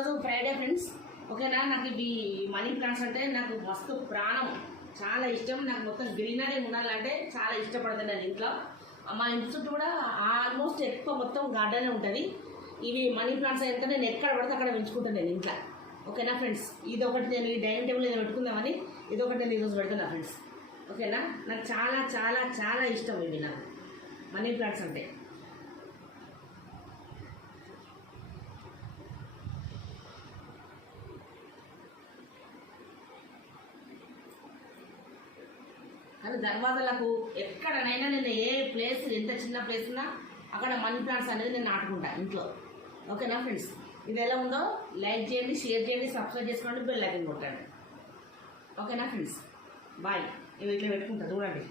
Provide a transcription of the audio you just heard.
ఈరోజు Friday friends. ఓకేనా, నాకు ఇవి మనీ ప్లాంట్స్ అంటే నాకు మస్తు ప్రాణం, చాలా ఇష్టం. నాకు మొత్తం గ్రీనరీ ఉండాలంటే చాలా ఇష్టపడతాను నేను. ఇంట్లో మా ఇంటి చుట్టూ కూడా ఆల్మోస్ట్ ఎక్కువ మొత్తం గార్డెనే ఉంటుంది. ఇవి మనీ ప్లాంట్స్ అయితే నేను ఎక్కడ పడితే అక్కడ పెంచుకుంటాను నేను ఇంట్లో. ఓకేనా ఫ్రెండ్స్, ఇది ఒకటి నేను ఈ డైనింగ్ టేబుల్ నేను పెట్టుకుందామని ఇదొకటి నేను ఈరోజు పెడుతున్నా ఫ్రెండ్స్. ఓకేనా, నాకు చాలా చాలా చాలా ఇష్టం ఇవి నాకు మనీ ప్లాంట్స్ అంటే. కానీ దర్వాజాలకు ఎక్కడనైనా నేను ఏ ప్లేస్ ఎంత చిన్న ప్లేస్ ఉన్నా అక్కడ మనీ ప్లాంట్స్ అనేది నేను నాటుకుంటా ఇంట్లో. ఓకేనా ఫ్రెండ్స్, ఇది ఎలా ఉందో లైక్ చేయండి, షేర్ చేయండి, సబ్స్క్రైబ్ చేసుకోండి, బెల్ ఐకాన్ కొట్టండి. ఓకేనా ఫ్రెండ్స్, బాయ్. ఇవి ఇట్లా పెట్టుకుంటా చూడండి.